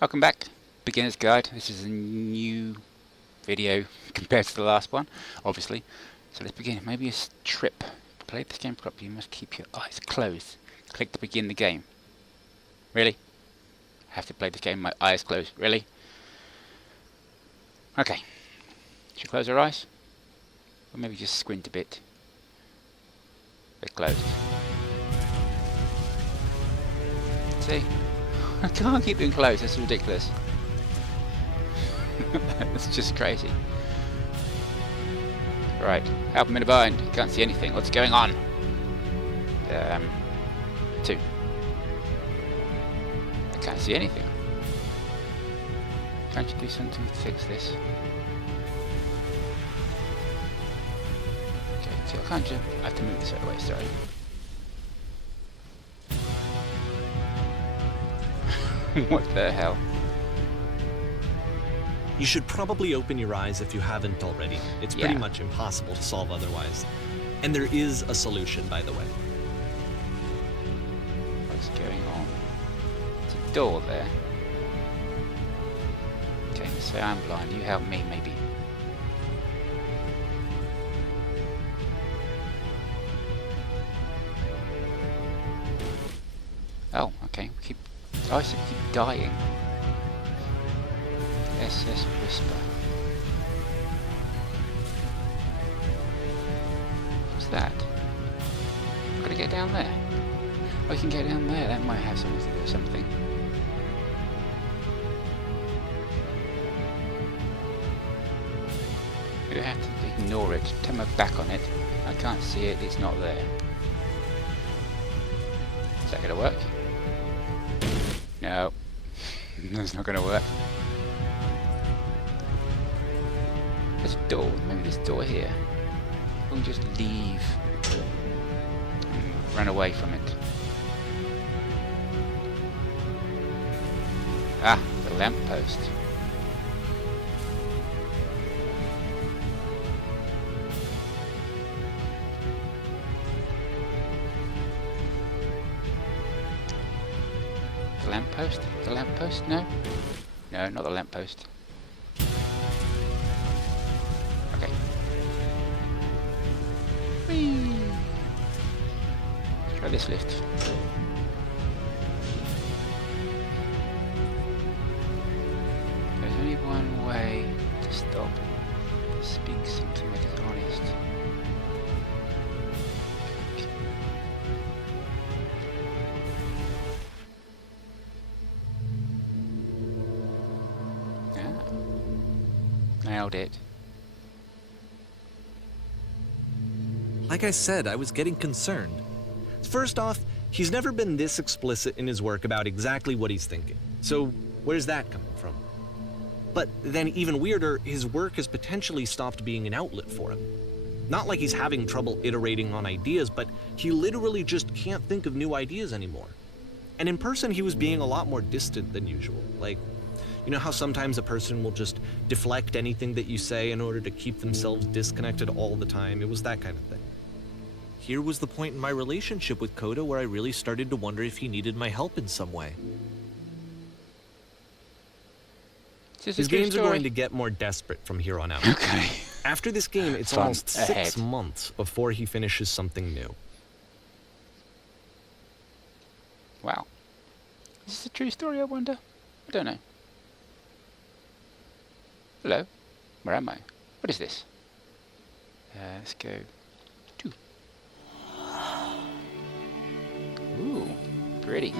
Welcome back, Beginner's Guide. This is a new video compared to the last one, obviously. So let's begin. Maybe a trip. To play this game properly, you must keep your eyes closed. Click to begin the game. Really? I have to play this game with my eyes closed. Really? Okay. Should we close our eyes? Or maybe just squint a bit. They're closed. See? I can't keep them closed, that's ridiculous. That's just crazy. Right, help him in a bind. Can't see anything. What's going on? 2. I can't see anything. Can't you do something to fix this? Okay, so I can't jump. I have to move this away, sorry. What the hell? You should probably open your eyes if you haven't already. It's pretty much impossible to solve otherwise. And there is a solution, by the way. What's going on? There's a door there. Okay, so I'm blind. You help me, maybe. Oh, okay. I keep dying. SS Whisper. What's that? I've got to get down there. Oh, you can get down there. That might have something to do with something. You have to ignore it. Turn my back on it. I can't see it. It's not there. Is that going to work? No. That's not going to work. There's a door. Maybe there's a door here. We can just leave and run away from it. Ah, the lamppost. The lamppost? The lamppost? No? No, not the lamppost. Okay. Whee! Let's try this lift. There's only one way to stop. To speak something that is honest. Nailed it. Like I said, I was getting concerned. First off, he's never been this explicit in his work about exactly what he's thinking. So where's that coming from? But then even weirder, his work has potentially stopped being an outlet for him. Not like he's having trouble iterating on ideas, but he literally just can't think of new ideas anymore. And in person, he was being a lot more distant than usual. Like, you know how sometimes a person will just deflect anything that you say in order to keep themselves disconnected all the time? It was that kind of thing. Here was the point in my relationship with Coda where I really started to wonder if he needed my help in some way. His games are going to get more desperate from here on out. Okay. After this game, it's almost 6 months before he finishes something new. Wow. Is this a true story, I wonder? I don't know. Hello? Where am I? What is this? Let's go. 2. Ooh, pretty.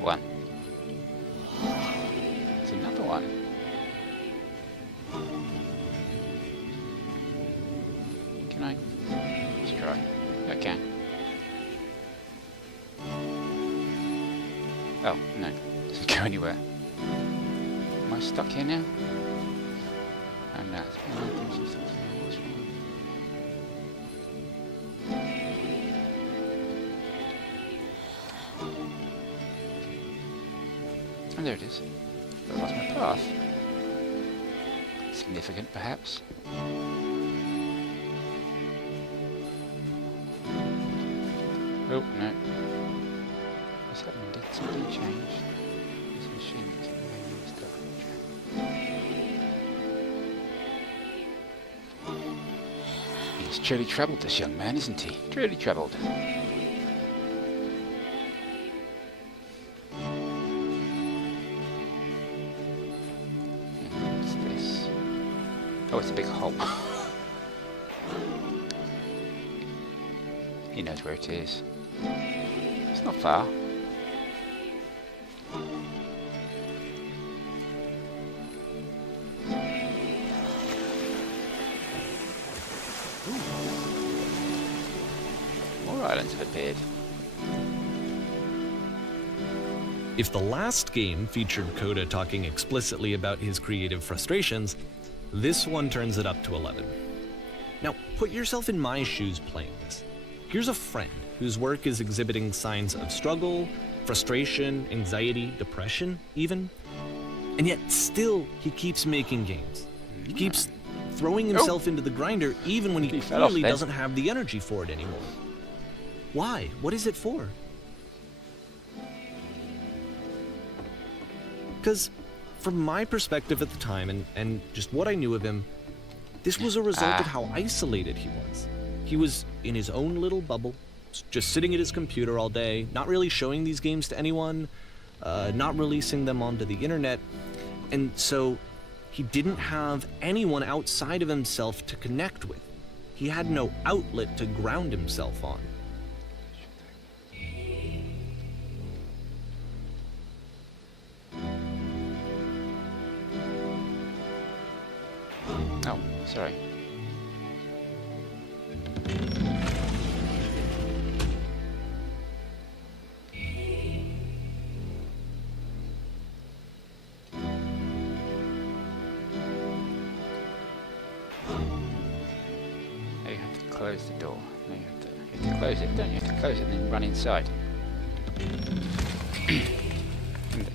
One. It's another one. Can I? Let's try. I can. Oh, no. Doesn't go anywhere. Am I stuck here now? I'm not. What's wrong? Oh, there it is. I lost my path. Significant, perhaps. Oh, no. What's happening? Did something change? This machine keeps moving stuff. He's truly troubled, this young man, isn't he? Truly troubled. What's this? Oh, it's a big hole. He knows where it is. It's not far. More islands have appeared. If the last game featured Coda talking explicitly about his creative frustrations, this one turns it up to 11. Now, put yourself in my shoes playing this. Here's a friend whose work is exhibiting signs of struggle, frustration, anxiety, depression, even. And yet, still, he keeps making games. He keeps throwing himself into the grinder even when he clearly doesn't have the energy for it anymore. Why? What is it for? Because, from my perspective at the time, and just what I knew of him, this was a result of how isolated he was. He was in his own little bubble, just sitting at his computer all day, not really showing these games to anyone, not releasing them onto the internet, and so he didn't have anyone outside of himself to connect with. He had no outlet to ground himself on. Oh, sorry. Now you have to close the door. No, you have to close it, don't you? You have to close it and then run inside.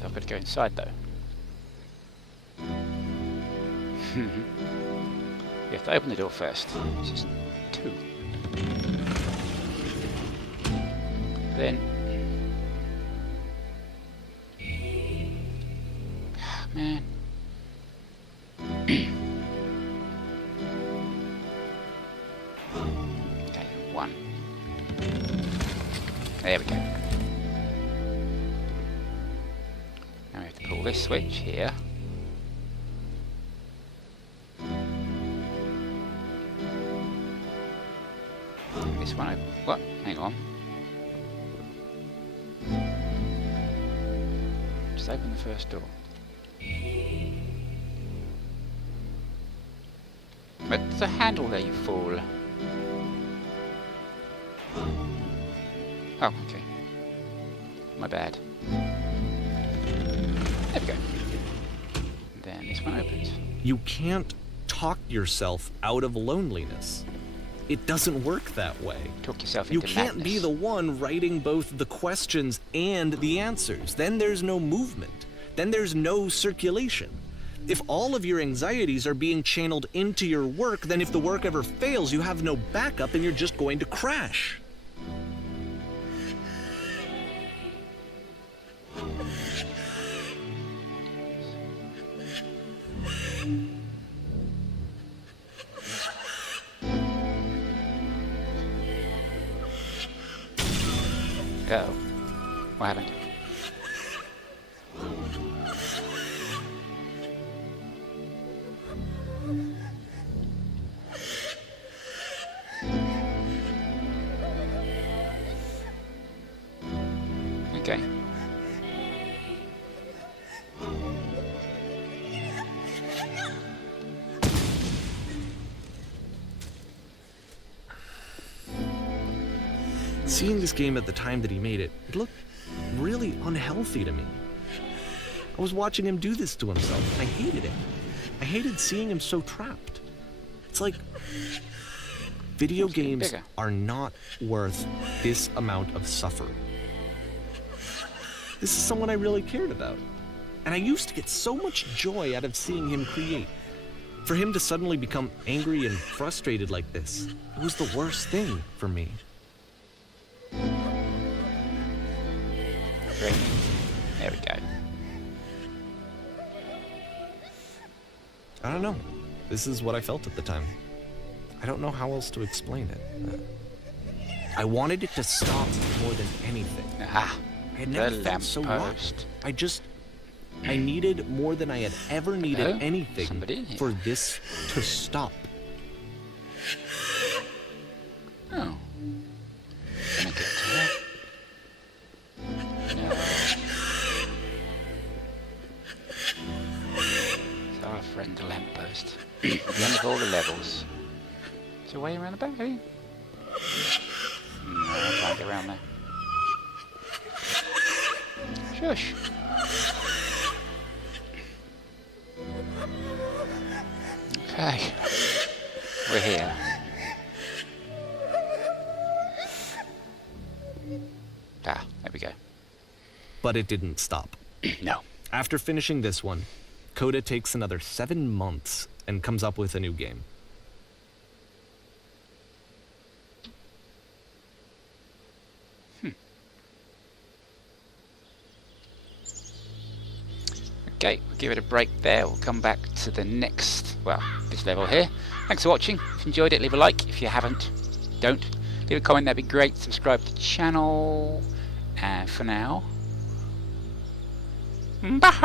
I've got to go inside though. You have to open the door first, which is 2. Then... Man. Okay, 1. There we go. Now we have to pull this switch here. This one, what? Hang on. Just open the first door. But there's a handle there, you fool. Oh, okay. My bad. There we go. Then this one opens. You can't talk yourself out of loneliness. It doesn't work that way. Talk yourself You into can't madness. be the one writing both the questions and the answers. Then there's no movement. Then there's no circulation. If all of your anxieties are being channeled into your work, then if the work ever fails, you have no backup and you're just going to crash. Uh-oh. What happened? Okay. Seeing this game at the time that he made it, it looked really unhealthy to me. I was watching him do this to himself, and I hated it. I hated seeing him so trapped. It's like video It's getting games bigger. are not worth this amount of suffering. This is someone I really cared about. And I used to get so much joy out of seeing him create. For him to suddenly become angry and frustrated like this, it was the worst thing for me. don't know. This is what I felt at the time. I don't know how else to explain it. I wanted it to stop more than anything. Ah, I had the never felt so lamppost. lost. I needed more than I had ever needed Hello? anything Somebody in here. for this to stop. Oh. Can I get to that? No. It's our friend the lamppost. The end of all the levels. Is there a way around the back, maybe? No, I can't get around there. Shush. Okay. We're here. Ah, there we go. But it didn't stop. No. After finishing this one, Coda takes another 7 months and comes up with a new game. Okay, we'll give it a break there. We'll come back to the next, well, this level here. Thanks for watching. If you enjoyed it, leave a like. If you haven't, don't. Leave a comment, that'd be great. Subscribe to the channel. And for now, bye!